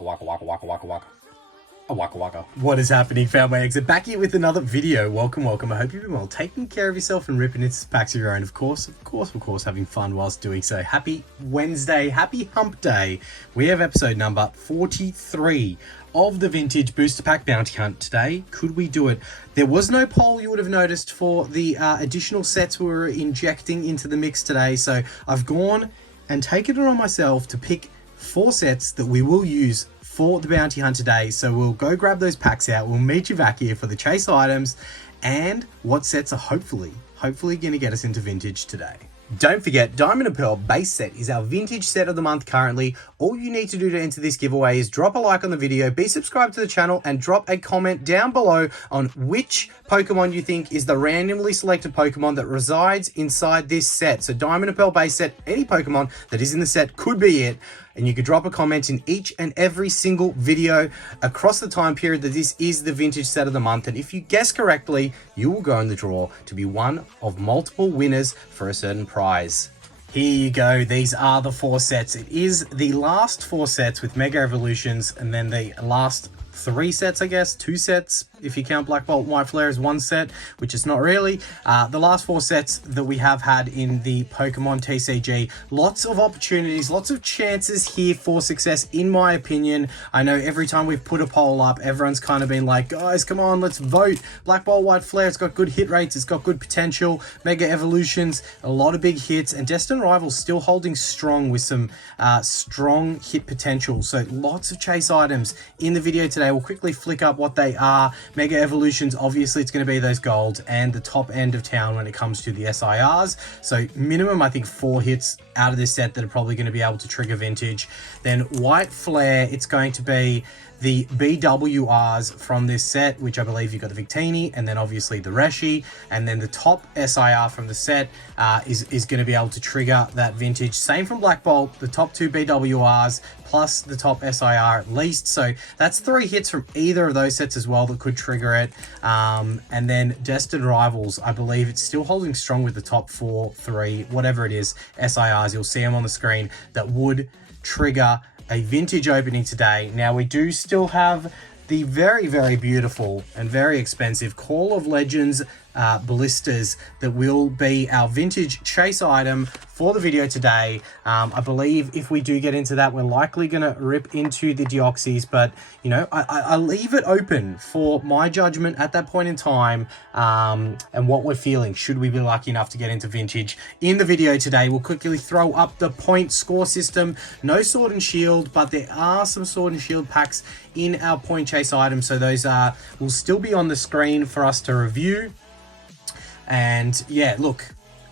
Waka waka waka waka waka waka. A waka waka. What is happening, family? Exit back here with another video. Welcome. I hope you've been well, taking care of yourself and ripping into packs of your own. Of course, having fun whilst doing so. Happy Wednesday, happy hump day. We have episode number 43 of the Vintage Booster Pack Bounty Hunt today. Could we do it? There was no poll, you would have noticed, for the additional sets we were injecting into the mix today. So I've gone and taken it on myself to pick 4 sets that we will use for the bounty hunt today. So we'll go grab those packs out. We'll meet you back here for the chase items and what sets are hopefully going to get us into vintage today. Don't forget, Diamond and Pearl base set is our vintage set of the month currently. All you need to do to enter this giveaway is drop a like on the video, be subscribed to the channel, and drop a comment down below on which Pokemon you think is the randomly selected Pokemon that resides inside this set. So Diamond and Pearl base set, any Pokemon that is in the set could be it. And you could drop a comment in each and every single video across the time period that this is the vintage set of the month. And if you guess correctly, you will go in the draw to be one of multiple winners for a certain prize. Here you go. These are the 4 sets. It is the last 4 sets with Mega Evolutions, and then the last 3 sets, I guess, 2 sets if you count Black Bolt and White Flare as 1 set, which is not really. The last 4 sets that we have had in the Pokemon TCG. Lots of opportunities, lots of chances here for success, in my opinion. I know every time we've put a poll up, everyone's kind of been like, guys, come on, let's vote. Black Bolt, White Flare, it's got good hit rates, it's got good potential. Mega Evolutions, a lot of big hits, and Destined Rivals still holding strong with some strong hit potential. So lots of chase items in the video today. We'll quickly flick up what they are. Mega Evolutions, obviously it's going to be those gold and the top end of town when it comes to the SIRs. So minimum, I think 4 hits out of this set that are probably going to be able to trigger vintage. Then White Flare, it's going to be the BWRs from this set, which I believe you got the Victini, and then obviously the Reshi, and then the top SIR from the set is going to be able to trigger that vintage. Same from Black Bolt, the top 2 BWRs plus the top SIR at least. So that's 3 hits from either of those sets as well that could trigger it. And then Destined Rivals, I believe it's still holding strong with the top 4, 3, whatever it is, SIRs. You'll see them on the screen that would trigger a vintage opening today. Now we do still have the very, very beautiful and very expensive Call of Legends Blisters that will be our vintage chase item for the video today. I believe if we do get into that, we're likely going to rip into the Deoxys, but you know, I leave it open for my judgment at that point in time, and what we're feeling should we be lucky enough to get into vintage in the video today. We'll quickly throw up the point score system. No Sword and Shield, but there are some Sword and Shield packs in our point chase items, so those will still be on the screen for us to review. And yeah, look,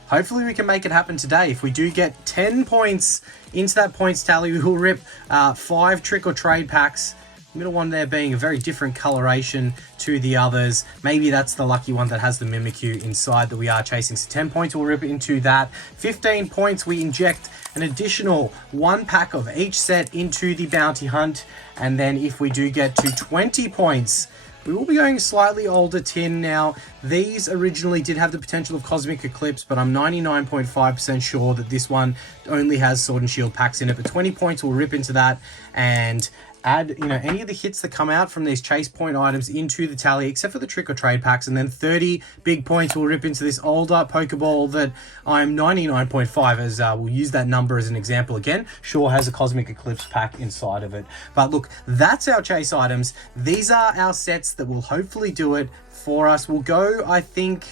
hopefully we can make it happen today. If we do get 10 points into that points tally, we will rip 5 trick or trade packs. Middle one there being a very different coloration to the others. Maybe that's the lucky one that has the Mimikyu inside that we are chasing. So 10 points, we'll rip into that. 15 points, we inject an additional 1 pack of each set into the bounty hunt. And then if we do get to 20 points, we will be going slightly older tin now. These originally did have the potential of Cosmic Eclipse, but I'm 99.5% sure that this one only has Sword and Shield packs in it. But 20 points will rip into that and add, you know, any of the hits that come out from these chase point items into the tally, except for the trick or trade packs. And then 30 big points will rip into this older Pokeball that I'm 99.5, as we'll use that number as an example again. Sure has a Cosmic Eclipse pack inside of it. But look, that's our chase items. These are our sets that will hopefully do it for us. We'll go, I think,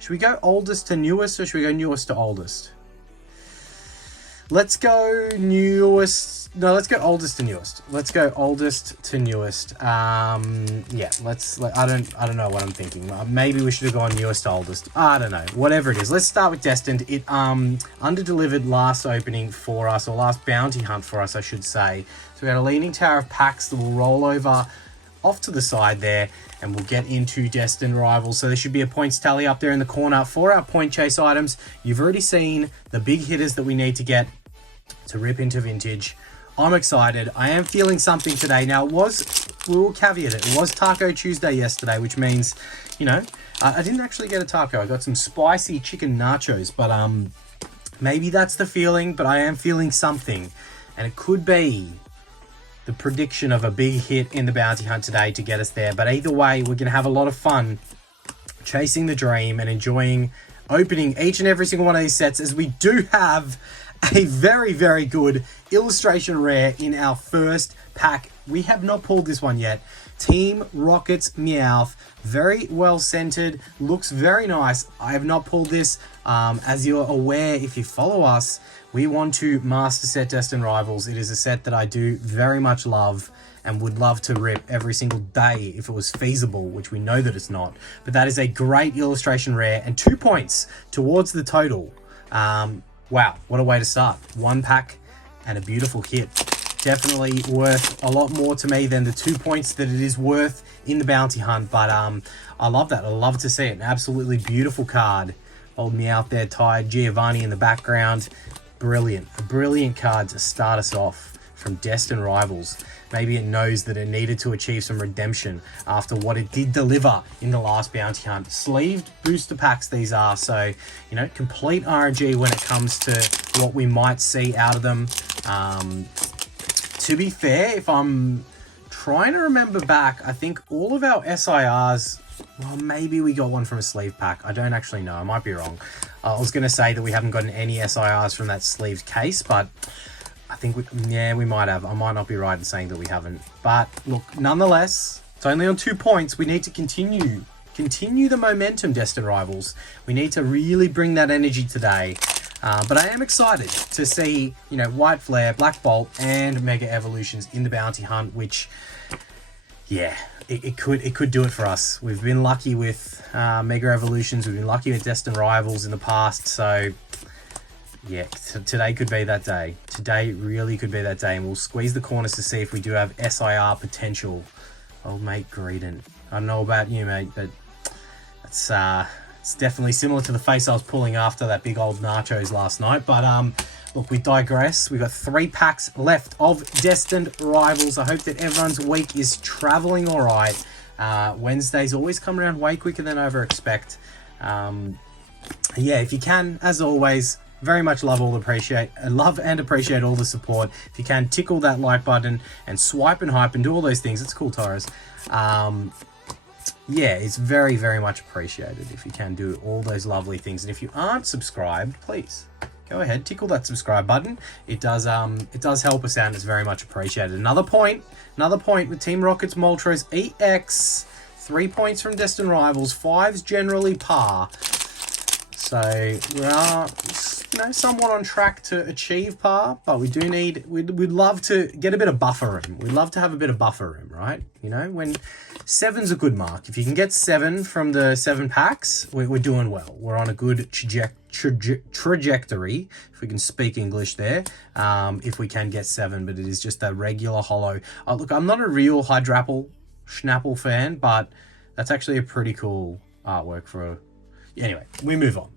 should we go oldest to newest, or should we go newest to oldest? Let's go newest. No, let's go oldest to newest. Let's go oldest to newest. Yeah, I don't know what I'm thinking. Maybe we should have gone newest to oldest. I don't know. Whatever it is. Let's start with Destined. It under-delivered last opening for us, or last bounty hunt for us, I should say. So we got a Leaning Tower of packs that will roll over off to the side there, and we'll get into Destined Rivals. So there should be a points tally up there in the corner for our point chase items. You've already seen the big hitters that we need to get to rip into vintage. I'm excited. I am feeling something today. Now, we will caveat it. It was Taco Tuesday yesterday, which means, you know, I didn't actually get a taco. I got some spicy chicken nachos, but maybe that's the feeling, but I am feeling something. And it could be the prediction of a big hit in the bounty hunt today to get us there. But either way, we're going to have a lot of fun chasing the dream and enjoying opening each and every single one of these sets, as we do have a very, very good illustration rare in our first pack. We have not pulled this one yet. Team Rocket's Meowth, very well centered, looks very nice. I have not pulled this. As you're aware, if you follow us, we want to master set Destined Rivals. It is a set that I do very much love and would love to rip every single day if it was feasible, which we know that it's not. But that is a great illustration rare and 2 points towards the total. Wow, what a way to start. One pack and a beautiful hit. Definitely worth a lot more to me than the 2 points that it is worth in the bounty hunt. But I love that. I love to see it. An absolutely beautiful card. Old Meowth there tied. Giovanni in the background. Brilliant. A brilliant card to start us off from Destined Rivals. Maybe it knows that it needed to achieve some redemption after what it did deliver in the last bounty hunt. Sleeved booster packs these are, so, you know, complete RNG when it comes to what we might see out of them. To be fair, if I'm trying to remember back, I think all of our SIRs, well, maybe we got one from a sleeve pack. I don't actually know. I might be wrong. I was going to say that we haven't gotten any SIRs from that sleeved case, but I think we might have. I might not be right in saying that we haven't. But look, nonetheless, it's only on 2 points. We need to continue the momentum, Destined Rivals. We need to really bring that energy today. But I am excited to see, you know, White Flare, Black Bolt, and Mega Evolutions in the bounty hunt, which, yeah, it could do it for us. We've been lucky with Mega Evolutions. We've been lucky with Destined Rivals in the past. So, yeah, today could be that day. Today really could be that day. And we'll squeeze the corners to see if we do have SIR potential. Old mate Greedon. I don't know about you, mate, but it's definitely similar to the face I was pulling after that big old nachos last night. But look, we digress. We've got 3 packs left of Destined Rivals. I hope that everyone's week is traveling all right. Wednesdays always come around way quicker than I ever expect. Yeah, if you can, as always, very much love and appreciate all the support. If you can, tickle that like button and swipe and hype and do all those things. It's cool, Taurus. Yeah, it's very, very much appreciated if you can do all those lovely things. And if you aren't subscribed, please go ahead, tickle that subscribe button. It does help us out, and it's very much appreciated. Another point with Team Rocket's Moltres EX. 3 points from Destined Rivals. 5's generally par. So we are, you know, somewhat on track to achieve par, but we do need, we'd love to get a bit of buffer room. We'd love to have a bit of buffer room, right? You know, when 7's a good mark. If you can get 7 from the 7 packs, we're doing well. We're on a good trajectory, if we can speak English there, if we can get 7, but it is just a regular holo. Look, I'm not a real Hydrapple Schnapple fan, but that's actually a pretty cool artwork for anyway, we move on.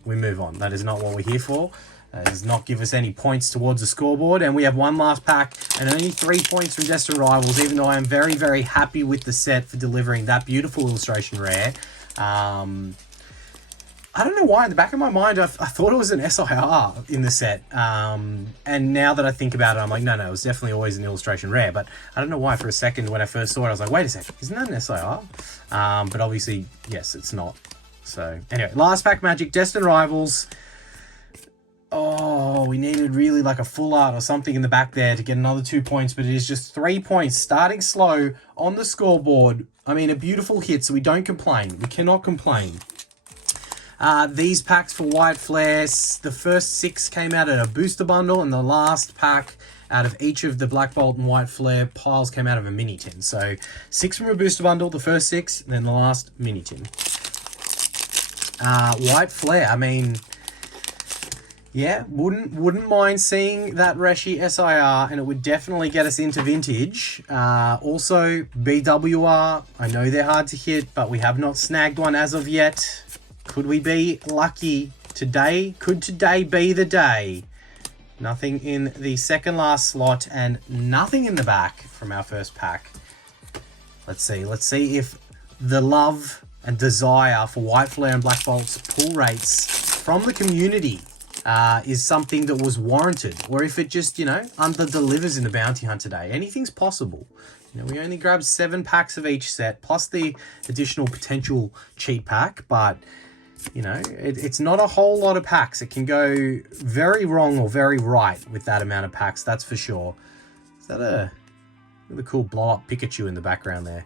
That is not what we're here for. It does not give us any points towards the scoreboard. And we have one last pack and only 3 points from Destined Rivals, even though I am very, very happy with the set for delivering that beautiful illustration rare. I don't know why, in the back of my mind, I thought it was an SIR in the set. And now that I think about it, I'm like, no, it was definitely always an illustration rare. But I don't know why for a second when I first saw it, I was like, wait a second, isn't that an SIR? But obviously, yes, it's not. So anyway, last pack magic, Destined Rivals. Oh, we needed really like a full art or something in the back there to get another 2 points, but it is just 3 points starting slow on the scoreboard. I mean, a beautiful hit, so we don't complain. We cannot complain. These packs for White Flares, the first 6 came out of a booster bundle, and the last pack out of each of the Black Bolt and White Flare piles came out of a mini tin. So 6 from a booster bundle, the first 6, then the last mini tin. White Flare, I mean, yeah, wouldn't mind seeing that Reshi SIR, and it would definitely get us into vintage. Also, BWR, I know they're hard to hit, but we have not snagged one as of yet. Could we be lucky today? Could today be the day? Nothing in the second last slot and nothing in the back from our first pack. Let's see if the love and desire for White Flare and Black Bolt's pull rates from the community is something that was warranted, or if it just, you know, under-delivers in the bounty hunt today. Anything's possible. You know, we only grabbed 7 packs of each set, plus the additional potential cheat pack, but, you know, it's not a whole lot of packs. It can go very wrong or very right with that amount of packs, that's for sure. Is that a really cool blow-up Pikachu in the background there?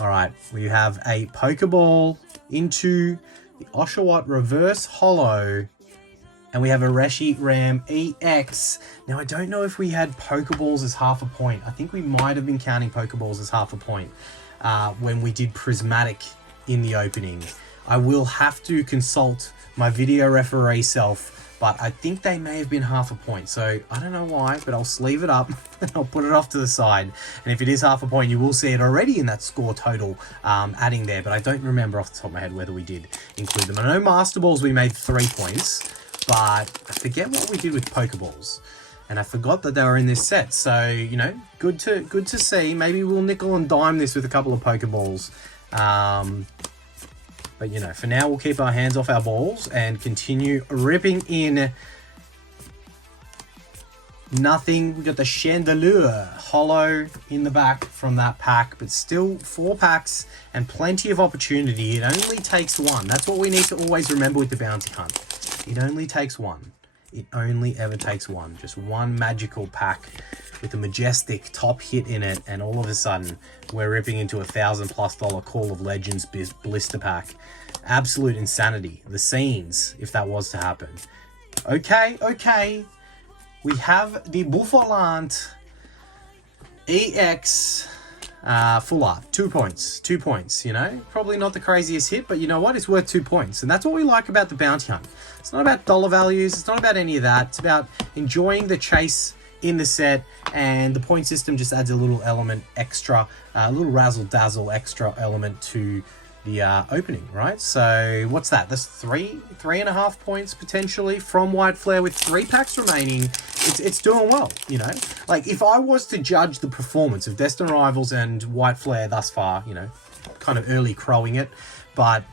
All right, we have a Pokeball into the Oshawott Reverse Holo, and we have a Reshiram EX. Now, I don't know if we had Pokeballs as half a point. I think we might have been counting Pokeballs as half a point when we did Prismatic in the opening. I will have to consult my video referee self, but I think they may have been half a point. So I don't know why, but I'll sleeve it up and I'll put it off to the side. And if it is half a point, you will see it already in that score total adding there. But I don't remember off the top of my head whether we did include them. I know Master Balls we made 3 points, but I forget what we did with Pokeballs. And I forgot that they were in this set. So, you know, good to see. Maybe we'll nickel and dime this with a couple of Pokeballs. But, you know, for now, we'll keep our hands off our balls and continue ripping in nothing. We got the Chandelure Holo in the back from that pack, but still 4 packs and plenty of opportunity. It only takes 1. That's what we need to always remember with the bounty hunt. It only takes 1. It only ever takes 1. Just 1 magical pack with a majestic top hit in it, and all of a sudden we're ripping into a $1,000+ Call of Legends blister pack. Absolute insanity. The scenes, if that was to happen. Okay. We have the Bouffalant EX full art. 2 points. 2 points, you know? Probably not the craziest hit, but you know what? It's worth 2 points. And that's what we like about the bounty hunt. It's not about dollar values. It's not about any of that. It's about enjoying the chase in the set, and the point system just adds a little element extra, a little razzle-dazzle extra element to the opening, right? So what's that? That's 3.5 points potentially from White Flare with 3 packs remaining. It's doing well, you know? Like, if I was to judge the performance of Destined Rivals and White Flare thus far, you know, kind of early crowing it, but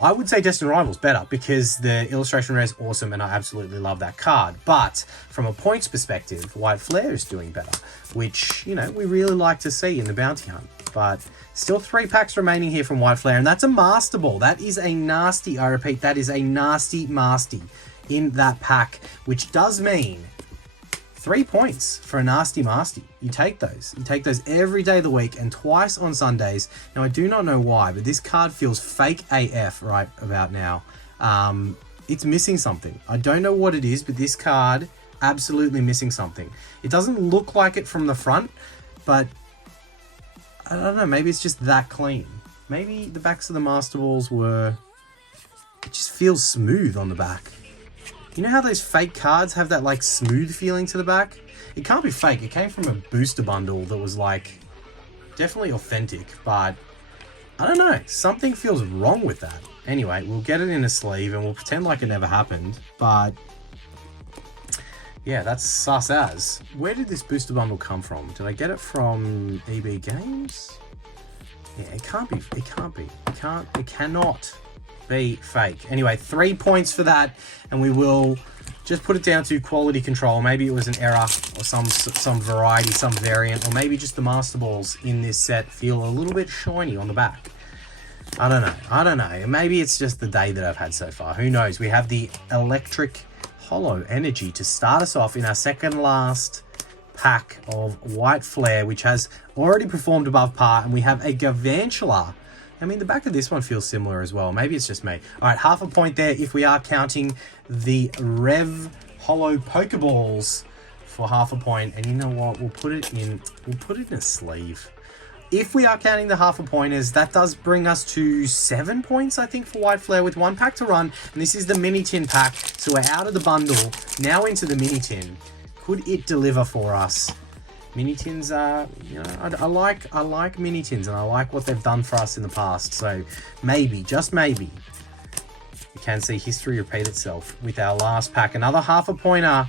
I would say Destined Rivals better because the illustration rare is awesome and I absolutely love that card. But from a points perspective, White Flare is doing better, which, you know, we really like to see in the bounty hunt. But still 3 packs remaining here from White Flare, and that's a Master Ball. That is a nasty, I repeat, that is a nasty Masty in that pack, which does mean 3 points for a nasty Masty. You take those. You take those every day of the week and twice on Sundays. Now, I do not know why, but this card feels fake AF right about now. It's missing something. I don't know what it is, but this card absolutely missing something. It doesn't look like it from the front, but I don't know. Maybe it's just that clean. Maybe the backs of the Master Balls were... It just feels smooth on the back. You know how those fake cards have that, like, smooth feeling to the back? It can't be fake. It came from a booster bundle that was, like, definitely authentic, but I don't know. Something feels wrong with that. Anyway, we'll get it in a sleeve and we'll pretend like it never happened, but yeah, that's sus as. Where did this booster bundle come from? Did I get it from EB Games? Yeah, it can't be. It can't be. It cannot be fake. Anyway, 3 points for that, and we will just put it down to quality control. Maybe it was an error or some variety, some variant, or maybe just the Master Balls in this set feel a little bit shiny on the back. I don't know. Maybe it's just the day that I've had so far. Who knows? We have the Electric Holo Energy to start us off in our second last pack of White Flare, which has already performed above par, and we have a Gavantula. I mean, the back of this one feels similar as well. Maybe it's just me. All right, half a point there if we are counting the Rev Holo Pokeballs for half a point. And you know what? We'll put it in a sleeve. If we are counting the half a pointers, that does bring us to 7 points, I think, for White Flare with 1 pack to run. And this is the mini tin pack. So we're out of the bundle, now into the mini tin. Could it deliver for us? Mini tins are, you know, I like mini tins, and I like what they've done for us in the past. So maybe, just maybe, we can see history repeat itself with our last pack. Another half a pointer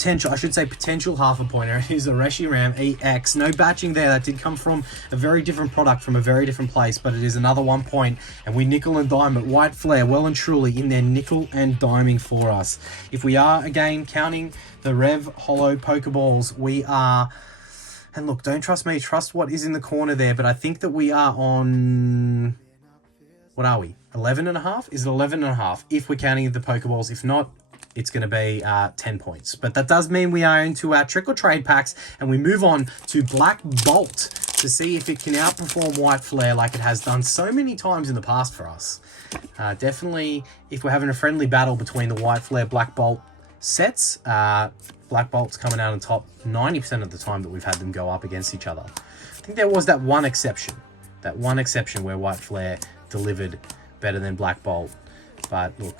potential, I should say potential half a pointer is a Reshiram EX. No batching there. That did come from a very different product from a very different place, but it is another 1 point. And we nickel and dime it. White Flare well and truly in there nickel and diming for us. If we are, again, counting the Rev Holo Pokeballs, we are... And look, don't trust me. Trust what is in the corner there. But I think that we are on... What are we? 11.5? Is it 11.5? If we're counting the Pokeballs. If not, it's going to be 10 points. But that does mean we are into our trick or trade packs. And we move on to Black Bolt to see if it can outperform White Flare like it has done so many times in the past for us. Definitely, if we're having a friendly battle between the White Flare Black Bolt sets, Black Bolt's coming out on top 90% of the time that we've had them go up against each other. I think there was that one exception where White Flare delivered better than Black Bolt. But look,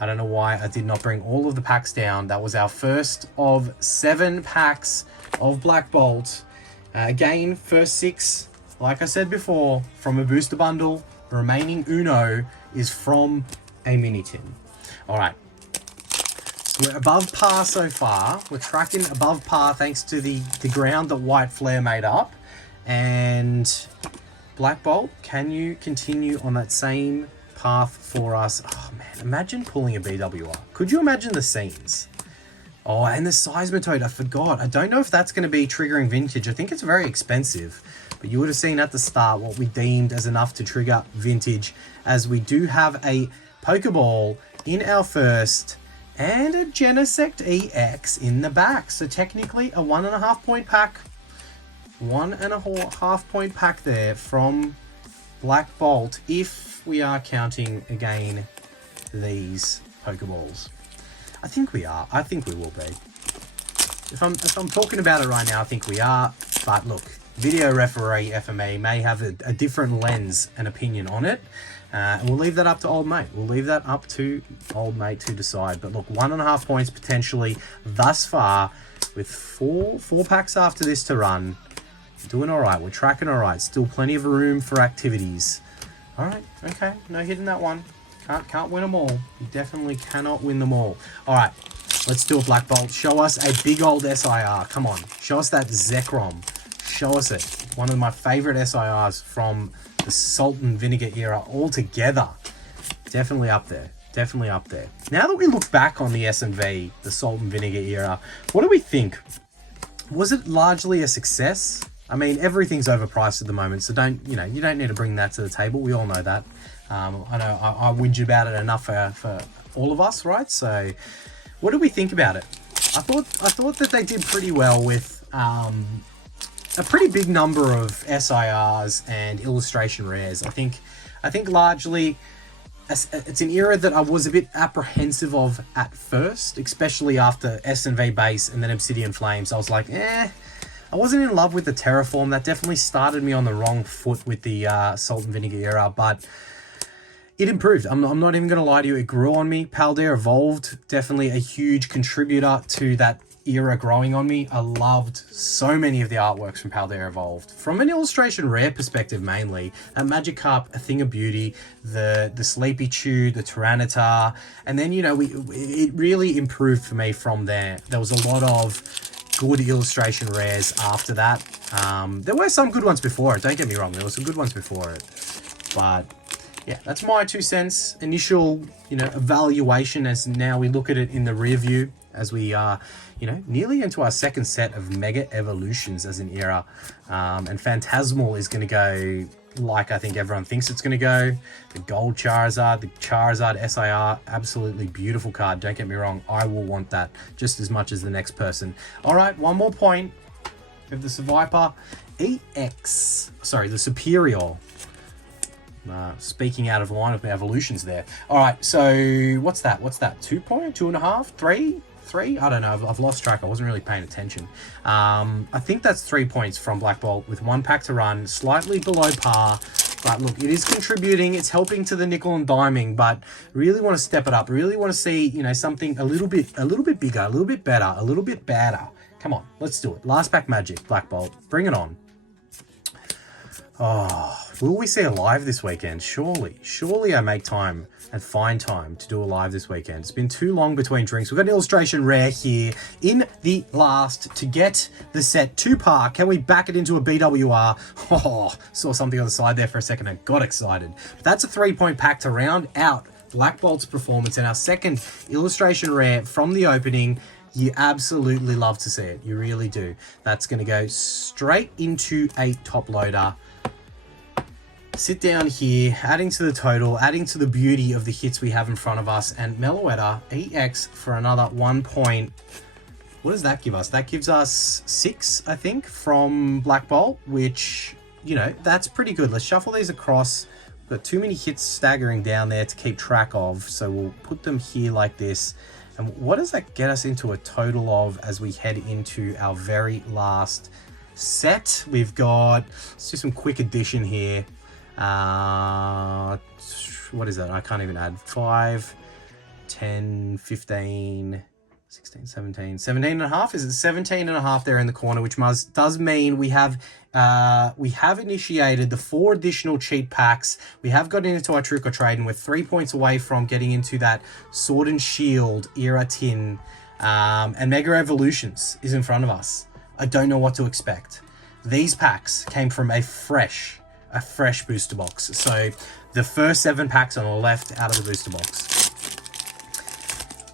I don't know why I did not bring all of the packs down. That was our first of 7 packs of Black Bolt. Again, first 6, like I said before, from a booster bundle. The remaining Uno is from a mini tin. All right. So we're above par so far. We're tracking above par thanks to the ground that White Flare made up. And Black Bolt, can you continue on that same path for us? Oh man, imagine pulling a BWR. Could you imagine the scenes? Oh, and the Seismitoad, I forgot. I don't know if that's going to be triggering vintage. I think it's very expensive. But you would have seen at the start what we deemed as enough to trigger vintage, as we do have a Pokeball in our first and a Genesect EX in the back. So technically a 1.5 point pack. 1.5 point pack there from Black Bolt, if we are counting again these Pokeballs. I think we are. I think we will be. If I'm talking about it right now, I think we are. But look, video referee FME may have a different lens and opinion on it. And we'll leave that up to old mate. We'll leave that up to old mate to decide. But look, 1.5 points potentially thus far, with four packs after this to run. Doing all right. We're tracking all right. Still plenty of room for activities. All right. Okay. No hitting that one. Can't win them all. You definitely cannot win them all. All right. Let's do it, Black Bolt. Show us a big old SIR. Come on. Show us that Zekrom. Show us it. One of my favorite SIRs from the Salt and Vinegar era altogether. Definitely up there. Definitely up there. Now that we look back on the S&V, the Salt and Vinegar era, what do we think? Was it largely a success? I mean, everything's overpriced at the moment, so you don't need to bring that to the table. We all know that. I know I whinge about it enough for all of us, right? So, what do we think about it? I thought that they did pretty well with a pretty big number of SIRs and illustration rares. I think largely it's an era that I was a bit apprehensive of at first, especially after S&V base and then Obsidian Flames. I was like, I wasn't in love with the Terraform. That definitely started me on the wrong foot with the Salt and Vinegar era, but it improved. I'm not even going to lie to you. It grew on me. Paldea Evolved, definitely a huge contributor to that era growing on me. I loved so many of the artworks from Paldea Evolved. From an illustration rare perspective mainly, that Magikarp, A Thing of Beauty, the Sleepy Chew, the Tyranitar, and then, it really improved for me from there. There was a lot of good illustration rares after that. There were some good ones before it, don't get me wrong. There were some good ones before it. But yeah, that's my 2 cents. Initial, evaluation as now we look at it in the rear view as we are, nearly into our second set of Mega Evolutions as an era. And Phantasmal is going to go like I think everyone thinks it's going to go. The Gold Charizard, the Charizard SIR, absolutely beautiful card. Don't get me wrong. I will want that just as much as the next person. All right, one more point. We have the Survivor EX. Sorry, the Superior. Speaking out of line with my evolutions there. All right, so what's that? 2 point? 2.5? 3? 3? I don't know. I've lost track. I wasn't really paying attention. I think that's 3 points from Black Bolt with 1 pack to run, slightly below par. But look, it is contributing. It's helping to the nickel and diming, but really want to step it up. Really want to see, something a little bit bigger, a little bit better, a little bit badder. Come on, let's do it. Last pack magic, Black Bolt. Bring it on. Oh, will we see a live this weekend? Surely I make time and find time to do a live this weekend. It's been too long between drinks. We've got an illustration rare here in the last to get the set to par. Can we back it into a BWR? Oh, saw something on the side there for a second and got excited. That's a 3-point pack to round out Black Bolt's performance and our second illustration rare from the opening. You absolutely love to see it. You really do. That's going to go straight into a top loader. Sit down here, adding to the total, adding to the beauty of the hits we have in front of us, and Meloetta EX for another 1 point. What does that give us? That gives us 6, I think, from Black Bolt, which, you know, that's pretty good. Let's shuffle these across. We've got too many hits staggering down there to keep track of, so we'll put them here like this. And what does that get us into a total of as we head into our very last set? We've got, let's do some quick addition here. What is that? I can't even add. 5, 10, 15, 16, 17, 17 and a half. Is it 17 and a half there in the corner, which does mean we have initiated the 4 additional cheat packs. We have got into our trick or trade, and we're 3 points away from getting into that Sword and Shield era tin. And Mega Evolutions is in front of us. I don't know what to expect. These packs came from a fresh booster box. So the first 7 packs on the left out of the booster box.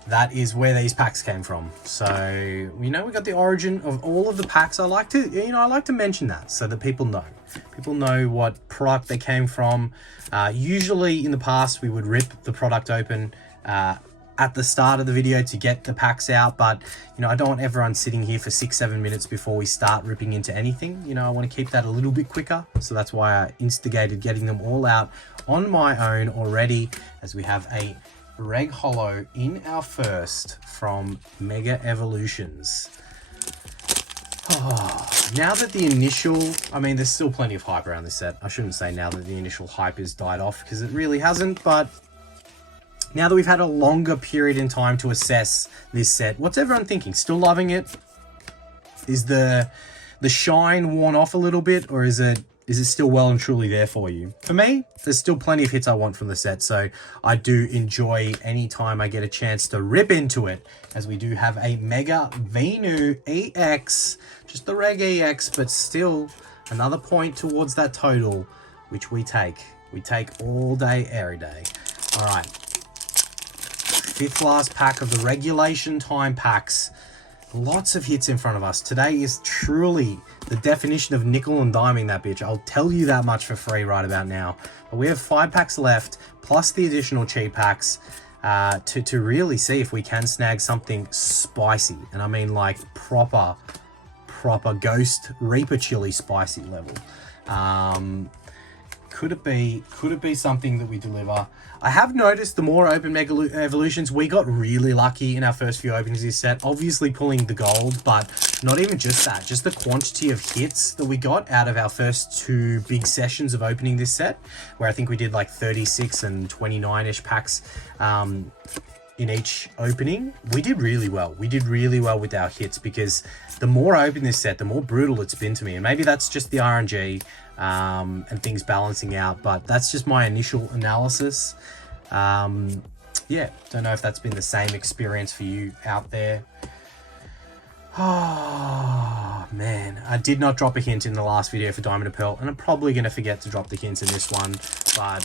That is where these packs came from. So, you know, we got the origin of all of the packs. I like to mention that so that people know. People know what product they came from. Usually in the past, we would rip the product open at the start of the video to get the packs out, but you know, I don't want everyone sitting here for 6-7 minutes before we start ripping into anything. You know, I want to keep that a little bit quicker, so that's why I instigated getting them all out on my own already, as we have a Reg Holo in our first from Mega Evolutions. Oh, now that the initial, I mean, there's still plenty of hype around this set. I shouldn't say now that the initial hype has died off, because it really hasn't, but now that we've had a longer period in time to assess this set, what's everyone thinking? Still loving it? Is the shine worn off a little bit, or is it still well and truly there for you? For me, there's still plenty of hits I want from the set, so I do enjoy any time I get a chance to rip into it, as we do have a Mega Venu EX, just the Reg EX, but still another point towards that total, which we take. We take all day, every day. All right. 5th last pack of the regulation time packs. Lots of hits in front of us. Today is truly the definition of nickel and diming that bitch. I'll tell you that much for free right about now. But we have 5 packs left, plus the additional cheat packs, to really see if we can snag something spicy. And I mean like proper Ghost Reaper Chili spicy level. Could it be something that we deliver? I have noticed the more open Mega Evolutions, we got really lucky in our first few openings this set. Obviously pulling the gold, but not even just that. Just the quantity of hits that we got out of our first 2 big sessions of opening this set, where I think we did like 36 and 29-ish packs in each opening. We did really well. We did really well with our hits, because the more I open this set, the more brutal it's been to me. And maybe that's just the RNG and things balancing out, but that's just my initial analysis. Yeah, don't know if that's been the same experience for you out there. Oh man, I did not drop a hint in the last video for Diamond and Pearl, and I'm probably going to forget to drop the hints in this one, but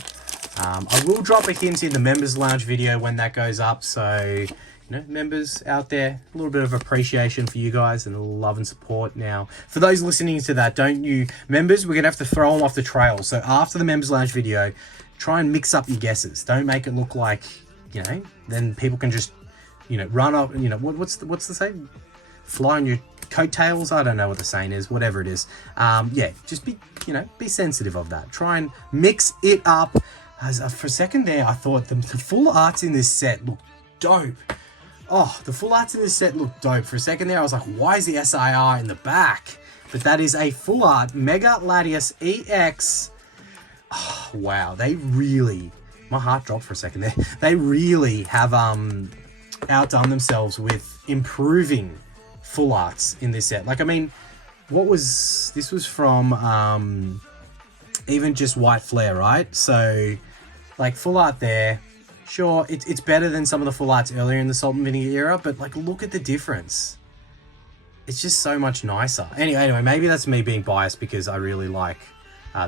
I will drop a hint in the Members Lounge video when that goes up. So, you know, members out there, a little bit of appreciation for you guys and love and support. Now, for those listening to that, members, we're going to have to throw them off the trail. So after the Members Lounge video, try and mix up your guesses. Don't make it look like, you know, then people can just, you know, run up, you know, what's the saying? Fly on your coattails? I don't know what the saying is, whatever it is. Yeah, just be, you know, be sensitive of that. Try and mix it up. For a second there, I thought the full arts in this set look dope. Oh, the full arts in this set look dope. For a second there, I was like, why is the SIR in the back? But that is a full art Mega Latias EX. Oh, wow, they really, my heart dropped for a second there. They really have outdone themselves with improving full arts in this set. Like, I mean, this was from even just white flare, right? So like full art there, sure, it's better than some of the full arts earlier in the Salt and Vinegar era, but like look at the difference. It's just so much nicer. Anyway, maybe that's me being biased because I really like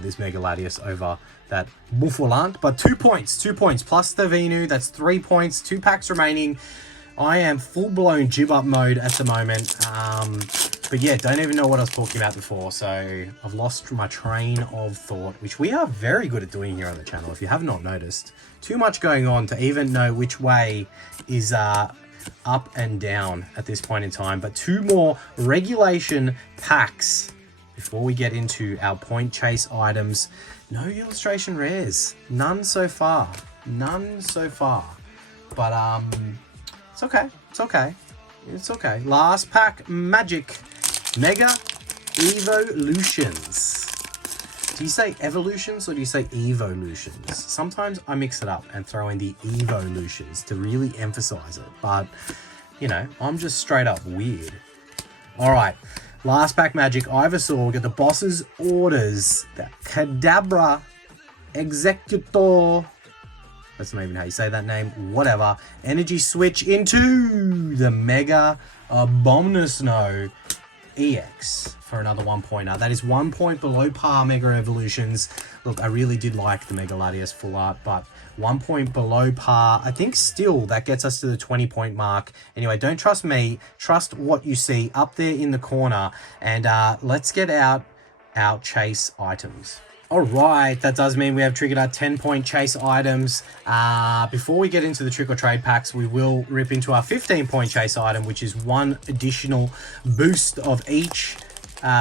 this Mega Latias over that Bouffalant. But 2 points plus the Venu. That's 3 points, 2 packs remaining. I am full-blown jib up mode at the moment. But yeah, don't even know what I was talking about before. So I've lost my train of thought, which we are very good at doing here on the channel. If you have not noticed, too much going on to even know which way is up and down at this point in time. But 2 more regulation packs before we get into our point chase items. No illustration rares, none so far, but it's okay. Last pack magic mega evolutions. Do you say evolutions or do you say evolutions? Sometimes I mix it up and throw in the evolutions to really emphasize it, but you know, I'm just straight up weird. All right, last pack magic Ivysaur. We get the boss's orders, the Kadabra Executor. That's not even how you say that name. Whatever. Energy switch into the Mega Abomasnow EX for another 1 pointer. That is 1 point below par Mega Evolutions. Look, I really did like the Mega Latias full art, but 1 point below par. I think still that gets us to the 20-point mark. Anyway, don't trust me. Trust what you see up there in the corner. And let's get out our chase items. All right, that does mean we have triggered our 10-point chase items. Before we get into the trick or trade packs, we will rip into our 15-point chase item, which is 1 additional boost of each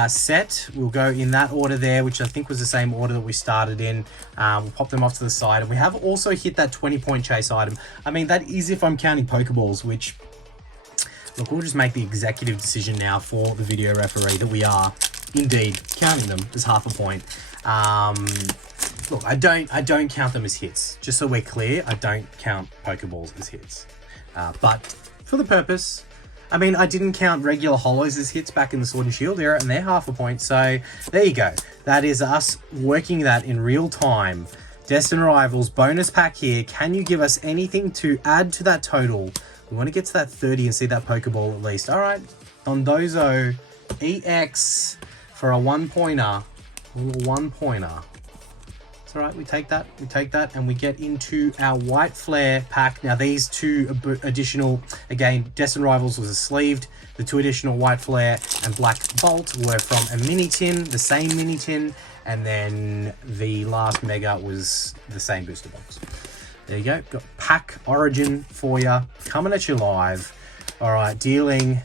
set. We'll go in that order there, which I think was the same order that we started in. We'll pop them off to the side. And we have also hit that 20-point chase item. I mean, that is if I'm counting Pokeballs, which, look, we'll just make the executive decision now for the video referee that we are indeed counting them as half a point. Look, I don't count them as hits. Just so we're clear, I don't count Pokeballs as hits. But for the purpose, I mean, I didn't count regular holos as hits back in the Sword and Shield era, and they're half a point. So there you go. That is us working that in real time. Destined Rivals bonus pack here. Can you give us anything to add to that total? We want to get to that 30 and see that Pokeball at least. All right, Dondozo EX for a 1-pointer. A little 1-pointer. It's all right, we take that, and we get into our White Flare pack. Now, these 2 additional, again, Destined Rivals was a sleeved. The 2 additional White Flare and Black Bolt were from a mini tin, the same mini tin, and then the last Mega was the same booster box. There you go, got pack origin for you, coming at you live. All right, dealing,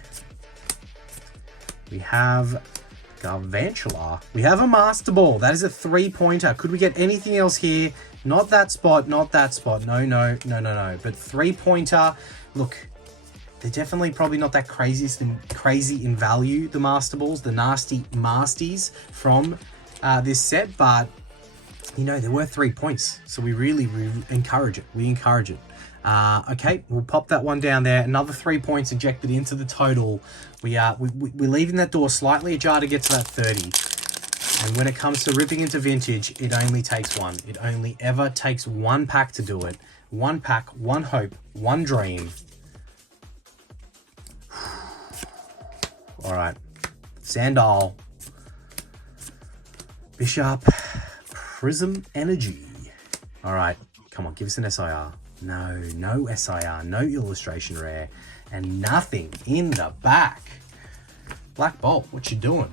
we have Garvantula. We have a Master Ball. That is a 3-pointer. Could we get anything else here? Not that spot, not that spot. No. But 3-pointer. Look, they're definitely probably not that crazy in value, the Master Balls, the nasty Masties from this set, but you know, they're worth 3 points. So we really encourage it. We encourage it. Okay, we'll pop that one down there. Another 3 points injected into the total. We're leaving that door slightly ajar to get to that 30. And when it comes to ripping into vintage, it only takes 1. It only ever takes 1 pack to do it. 1 pack, 1 hope, 1 dream. All right, Sandal, Bishop, Prism Energy. All right, come on, give us an SIR. No SIR, no illustration rare, and nothing in the back. Black Bolt, what you doing?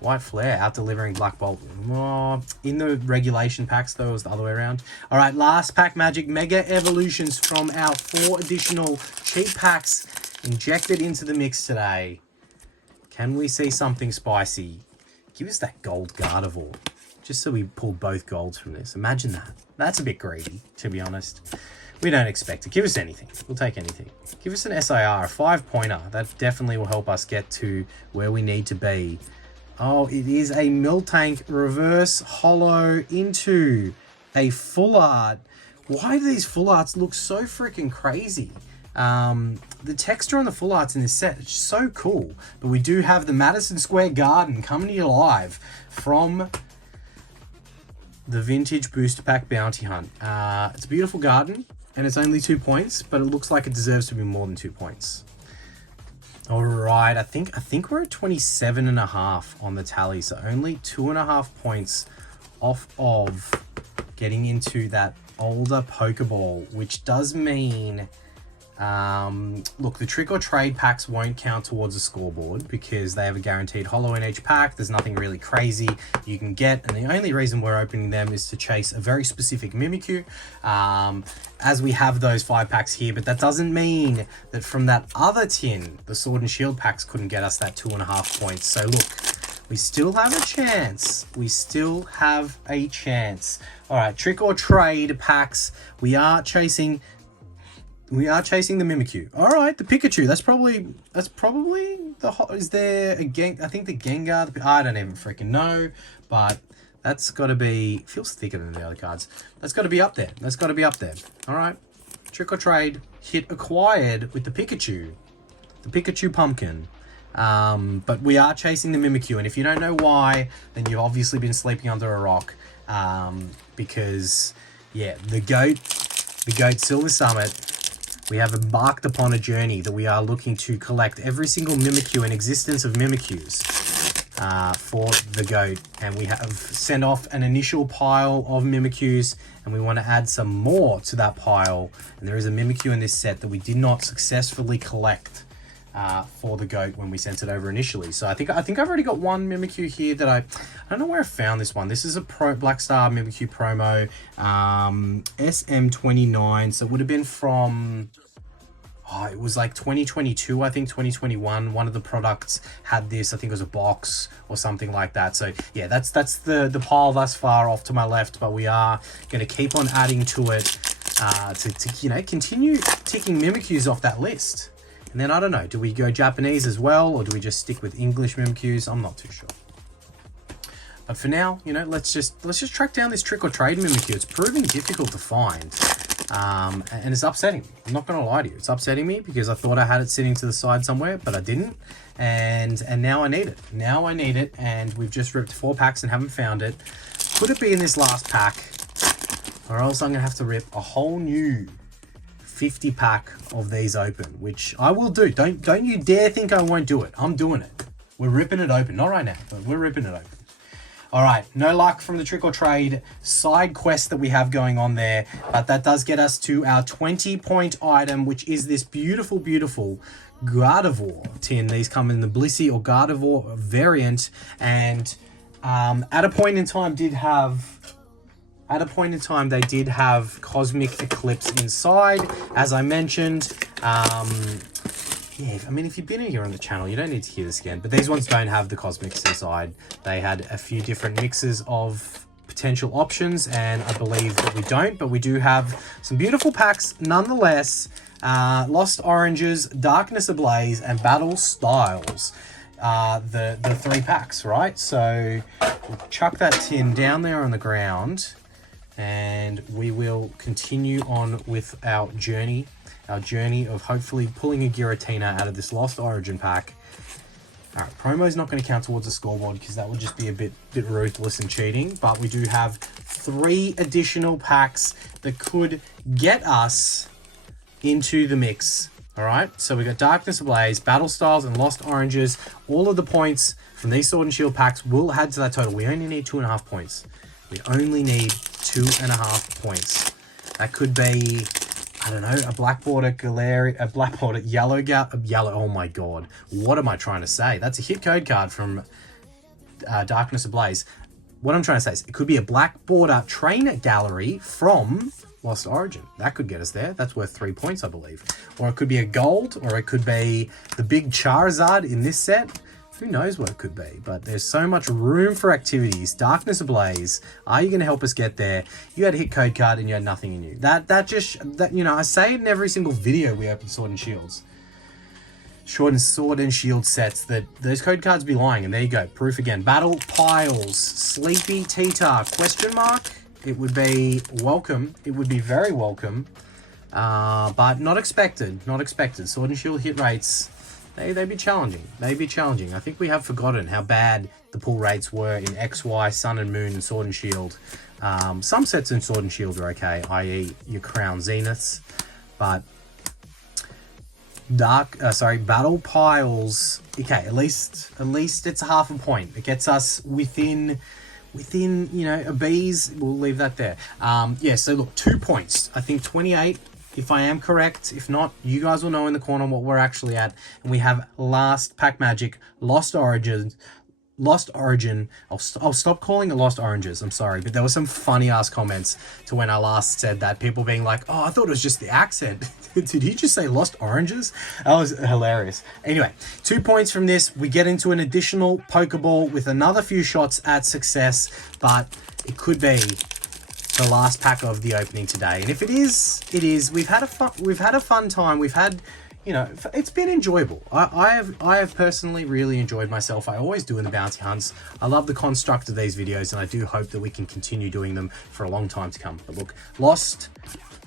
White Flare, out delivering Black Bolt. Oh, in the regulation packs, though, it was the other way around. All right, last pack magic Mega Evolutions from our 4 additional cheap packs injected into the mix today. Can we see something spicy? Give us that gold Gardevoir, just so we pull both golds from this. Imagine that. That's a bit greedy, to be honest. We don't expect it. Give us anything. We'll take anything. Give us an SIR, a 5-pointer. That definitely will help us get to where we need to be. Oh, it is a Miltank reverse holo into a full art. Why do these full arts look so freaking crazy? The texture on the full arts in this set is so cool. But we do have the Madison Square Garden coming to you live from the Vintage Booster Pack Bounty Hunt. It's a beautiful garden, and it's only 2 points, but it looks like it deserves to be more than 2 points. All right, I think we're at 27.5 on the tally, so only 2.5 points off of getting into that older Pokeball, which does mean, look, the trick or trade packs won't count towards the scoreboard because they have a guaranteed holo in each pack. There's nothing really crazy you can get, and the only reason we're opening them is to chase a very specific Mimikyu, as we have those 5 packs here. But that doesn't mean that from that other tin, the Sword and Shield packs couldn't get us that 2.5 points. So look, we still have a chance. We still have a chance. All right, trick or trade packs. We are chasing the Mimikyu. All right, the Pikachu. That's probably the. Is there a Gen? I think the Gengar. I don't even freaking know, but that's got to be. Feels thicker than the other cards. That's got to be up there. That's got to be up there. All right, trick or trade hit acquired with the Pikachu pumpkin. But we are chasing the Mimikyu, and if you don't know why, then you've obviously been sleeping under a rock. Because yeah, the goat Silver Summit. We have embarked upon a journey that we are looking to collect every single Mimikyu in existence of Mimikyus for the goat. And we have sent off an initial pile of Mimikyus, and we want to add some more to that pile. And there is a Mimikyu in this set that we did not successfully collect for the goat when we sent it over initially. So I think I've already got one Mimikyu here that I don't know where I found this one. This is a Black Star Mimikyu promo, SM29. So it would have been from, it was like 2022, I think 2021. One of the products had this. I think it was a box or something like that. So yeah, that's the pile thus far off to my left, but we are going to keep on adding to it to continue ticking Mimikyus off that list. And then I don't know, do we go Japanese as well, or do we just stick with English Mimikyus? I'm not too sure. But for now, let's just track down this trick or trade Mimikyu. It's proving difficult to find, and it's upsetting me. I'm not gonna lie to you, it's upsetting me because I thought I had it sitting to the side somewhere, but I didn't, and now I need it. Now I need it, and we've just ripped 4 packs and haven't found it. Could it be in this last pack, or else I'm gonna have to rip a whole new 50 pack of these open, which I will do. Don't you dare think I won't do it. I'm doing it. We're ripping it open. Not right now, but we're ripping it open. All right, no luck from the trick or trade side quest that we have going on there, but that does get us to our 20-point item, which is this beautiful, beautiful Gardevoir tin. These come in the Blissey or Gardevoir variant, and at a point in time they did have Cosmic Eclipse inside, as I mentioned. Yeah, I mean, if you've been here on the channel, you don't need to hear this again, but these ones don't have the Cosmics inside. They had a few different mixes of potential options, and I believe that we don't, but we do have some beautiful packs nonetheless. Lost Oranges, Darkness Ablaze, and Battle Styles. The 3 packs, right? So we'll chuck that tin down there on the ground, and we will continue on with our journey of hopefully pulling a Giratina out of this Lost Origin pack. All right, promo's not going to count towards the scoreboard because that would just be a bit ruthless and cheating, but we do have 3 additional packs that could get us into the mix. All right, so we got Darkness Ablaze, Battle Styles, and Lost Oranges. All of the points from these Sword and Shield packs will add to that total. We only need 2.5 points. We only need 2.5 points. That could be, I don't know, a Black Border Galarian, a Black Border Yellow, oh my god, what am I trying to say? That's a hit code card from Darkness Ablaze. What I'm trying to say is it could be a Black Border Trainer Gallery from Lost Origin. That could get us there. That's worth 3 points, I believe. Or it could be a gold, or it could be the big Charizard in this set. Who knows what it could be, but there's so much room for activities. Darkness Ablaze, are you going to help us get there? You had a hit code card and you had nothing in you. That I say it in every single video we open Sword and Shields. Sword and Shield sets, that those code cards be lying, and there you go. Proof again. Battle Piles, Sleepy Tita, question mark? It would be welcome. It would be very welcome, but not expected. Not expected. Sword and Shield hit rates, they'd be challenging. They'd be challenging. I think we have forgotten how bad the pull rates were in XY, Sun and Moon, and Sword and Shield. Some sets in Sword and Shield are okay, i.e. your Crown Zeniths, but Battle Piles, okay, at least it's a half a point. It gets us within, you know, a B's. We'll leave that there. Yeah, so look, 2 points. I think 28, if I am correct. If not, you guys will know in the corner what we're actually at. And we have last Pack Magic, Lost Origin. I'll stop calling it Lost Oranges, I'm sorry, but there were some funny ass comments to when I last said that. People being like, oh, I thought it was just the accent. Did he just say Lost Oranges? That was hilarious. Anyway, 2 points from this. We get into an additional Pokeball with another few shots at success, but it could be the last pack of the opening today. And if it is, it is. We've had a fun time. We've had, you know, it's been enjoyable. I have personally really enjoyed myself. I always do in the bounty hunts. I love the construct of these videos, and I do hope that we can continue doing them for a long time to come. But look, Lost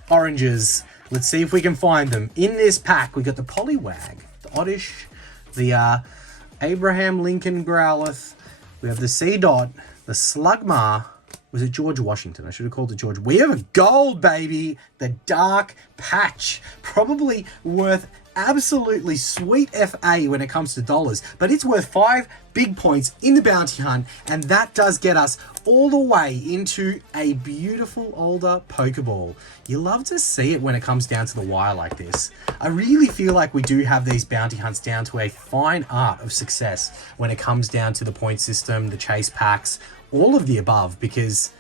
Oranges. Let's see if we can find them. In this pack, we got the Poliwag, the Oddish, the Abraham Lincoln Growlithe. We have the Seedot, the Slugma. Was it George Washington? I should have called it George. We have a gold, baby. The Dark Patch. Probably worth absolutely sweet FA when it comes to dollars, but it's worth 5 big points in the bounty hunt, and that does get us all the way into a beautiful older Pokeball. You love to see it when it comes down to the wire like this. I really feel like we do have these bounty hunts down to a fine art of success when it comes down to the point system, the chase packs, all of the above, because,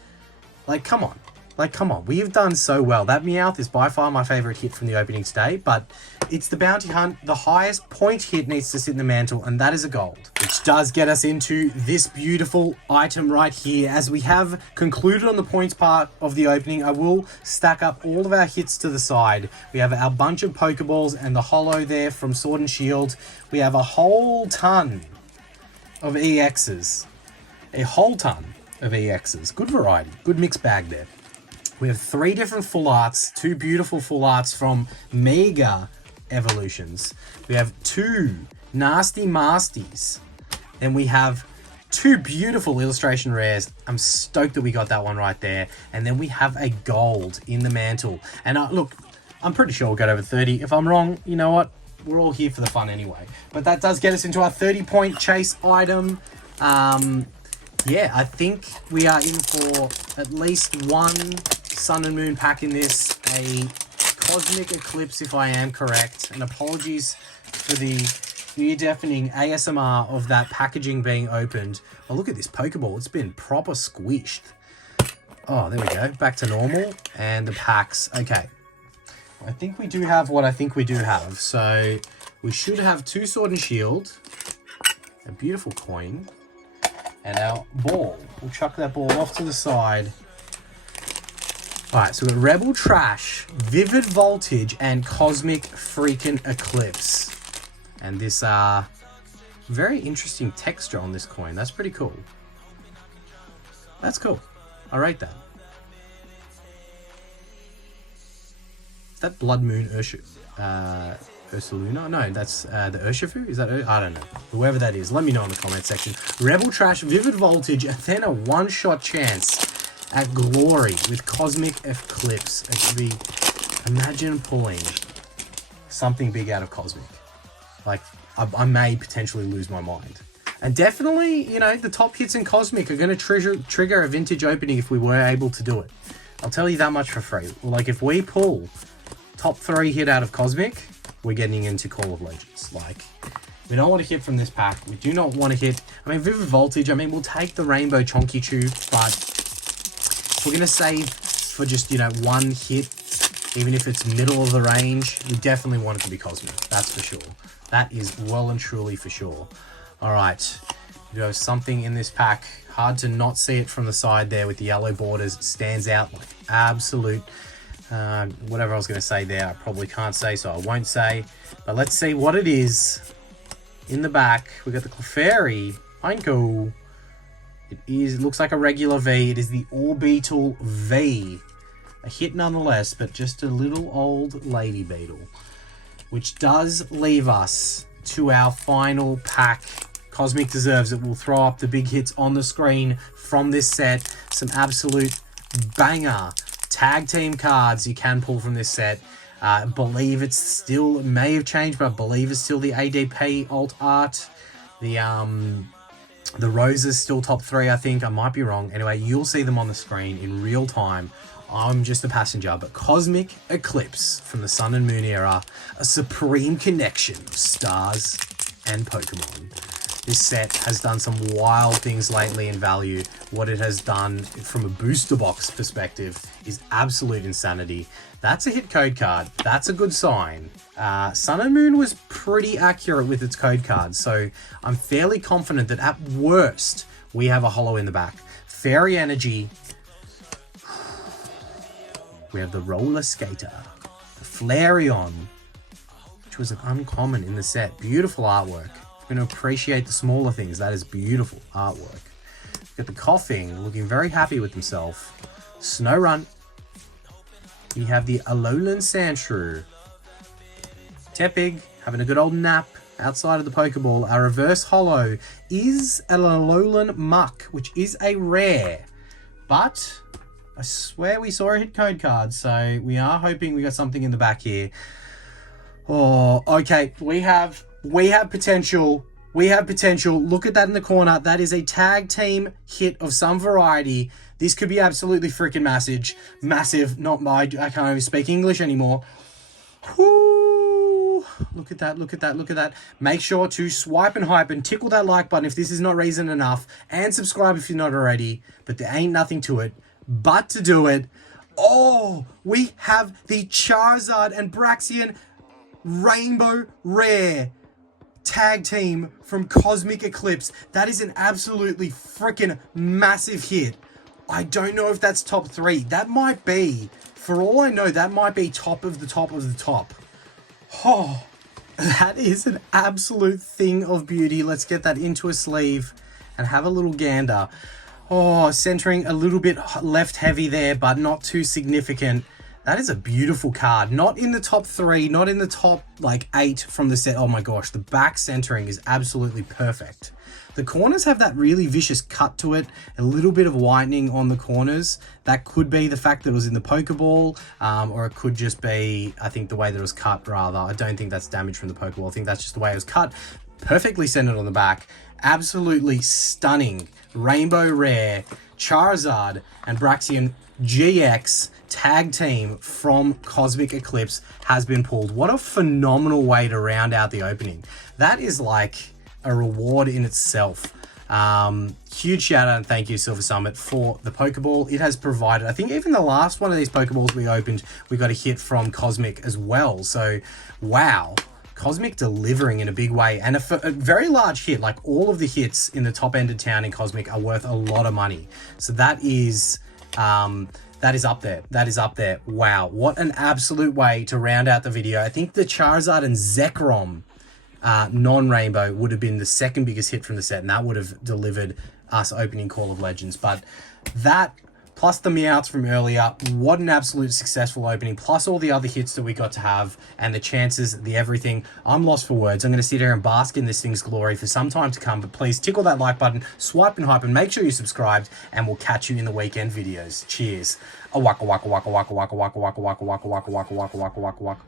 like, come on. Like, come on, we have done so well. That Meowth is by far my favorite hit from the opening today, but it's the bounty hunt. The highest point hit needs to sit in the mantle, and that is a gold, which does get us into this beautiful item right here. As we have concluded on the points part of the opening, I will stack up all of our hits to the side. We have our bunch of Pokeballs and the holo there from Sword and Shield. We have a whole ton of EXs. A whole ton of EXs. Good variety. Good mixed bag there. We have 3 different full arts, 2 beautiful full arts from Mega Evolutions. We have 2 Nasty Masties. Then we have 2 beautiful illustration rares. I'm stoked that we got that one right there. And then we have a gold in the mantle. And look, I'm pretty sure we'll get over 30. If I'm wrong, you know what? We're all here for the fun anyway. But that does get us into our 30-point chase item. Yeah, I think we are in for at least 1 Sun and Moon pack in this, a Cosmic Eclipse if I am correct, and apologies for the ear-deafening ASMR of that packaging being opened. Oh, look at this Pokeball, it's been proper squished. Oh, there we go, back to normal, and the packs, okay. I think we do have what I think we do have, so we should have 2 Sword and Shield, a beautiful coin, and our ball. We'll chuck that ball off to the side. Alright, so we've got Rebel Trash, Vivid Voltage, and Cosmic Freaking Eclipse. And this very interesting texture on this coin. That's pretty cool. That's cool. I rate that. Is that Blood Moon Ursaluna? No, that's the Urshifu? Is that I don't know. Whoever that is, let me know in the comment section. Rebel Trash, Vivid Voltage, and then a one-shot chance at Glory with Cosmic Eclipse. It could be, imagine pulling something big out of Cosmic. Like, I may potentially lose my mind. And definitely, you know, the top hits in Cosmic are going to trigger a vintage opening if we were able to do it. I'll tell you that much for free. Like, if we pull top 3 hit out of Cosmic, we're getting into Call of Legends. Like, we don't want to hit from this pack. We do not want to hit, I mean, Vivid Voltage, I mean, we'll take the Rainbow Chonky Chew, but we're going to save for just, you know, 1 hit, even if it's middle of the range. We definitely want it to be Cosmic. That's for sure. That is well and truly for sure. All right. We have something in this pack. Hard to not see it from the side there with the yellow borders. It stands out like absolute. Whatever I was going to say there, I probably can't say, so I won't say. But let's see what it is. In the back, we got the Clefairy, Pineco. It looks like a regular V. It is the Orbeetle V. A hit nonetheless, but just a little old lady beetle. Which does leave us to our final pack. Cosmic deserves it. We'll throw up the big hits on the screen from this set. Some absolute banger tag team cards you can pull from this set. I believe it's still, it may have changed, but I believe it's still the ADP alt art. The Rose is still top 3, I think. I might be wrong. Anyway, you'll see them on the screen in real time. I'm just a passenger, but Cosmic Eclipse from the Sun and Moon era, a supreme connection of stars and Pokemon. This set has done some wild things lately in value. What it has done from a booster box perspective is absolute insanity. That's a hit code card. That's a good sign. Sun and Moon was pretty accurate with its code cards, so I'm fairly confident that at worst, we have a holo in the back. Fairy Energy. We have the Roller Skater. The Flareon, which was an uncommon in the set. Beautiful artwork. We're going to appreciate the smaller things. That is beautiful artwork. We've got the Coughing, looking very happy with himself. Snorunt. We have the Alolan Sandshrew. Tepig, having a good old nap outside of the Pokeball. Our reverse holo is an Alolan Muck, which is a rare. But I swear we saw a hit code card, so we are hoping we got something in the back here. Oh, okay. We have potential. We have potential. Look at that in the corner. That is a tag team hit of some variety. This could be absolutely freaking massive. Not my, I can't even speak English anymore. Whoo. Look at that, look at that, look at that. Make sure to swipe and hype and tickle that like button if this is not reason enough. And subscribe if you're not already. But there ain't nothing to it but to do it. Oh, we have the Charizard and Braxian Rainbow Rare tag team from Cosmic Eclipse. That is an absolutely freaking massive hit. I don't know if that's top 3. That might be, for all I know, that might be top of the top of the top. Oh, that is an absolute thing of beauty. Let's get that into a sleeve and have a little gander. Oh, centering a little bit left heavy there, but not too significant. That is a beautiful card. Not in the top 3, not in the top like 8 from the set. Oh my gosh, the back centering is absolutely perfect. The corners have that really vicious cut to it, a little bit of whitening on the corners. That could be the fact that it was in the Pokeball, or it could just be, I think, the way that it was cut rather. I don't think that's damage from the Pokeball. I think that's just the way it was cut. Perfectly centered on the back. Absolutely stunning. Rainbow Rare, Charizard, and Braxian GX tag team from Cosmic Eclipse has been pulled. What a phenomenal way to round out the opening. That is like a reward in itself. Huge shout out and thank you, Silver Summit, for the Pokeball. It has provided, I think even the last one of these Pokeballs we opened, we got a hit from Cosmic as well. So, wow. Cosmic delivering in a big way, and a very large hit. Like all of the hits in the top end of town in Cosmic are worth a lot of money. So that is up there. That is up there. Wow, what an absolute way to round out the video. I think the Charizard and Zekrom non-rainbow would have been the second biggest hit from the set, and that would have delivered us opening Call of Legends. But that, plus the Meowths from earlier, what an absolute successful opening, plus all the other hits that we got to have, and the chances, the everything. I'm lost for words. I'm going to sit here and bask in this thing's glory for some time to come, but please tickle that like button, swipe and hype, and make sure you're subscribed, and we'll catch you in the weekend videos. Cheers. A waka waka waka waka waka waka waka waka waka waka waka waka waka waka waka waka.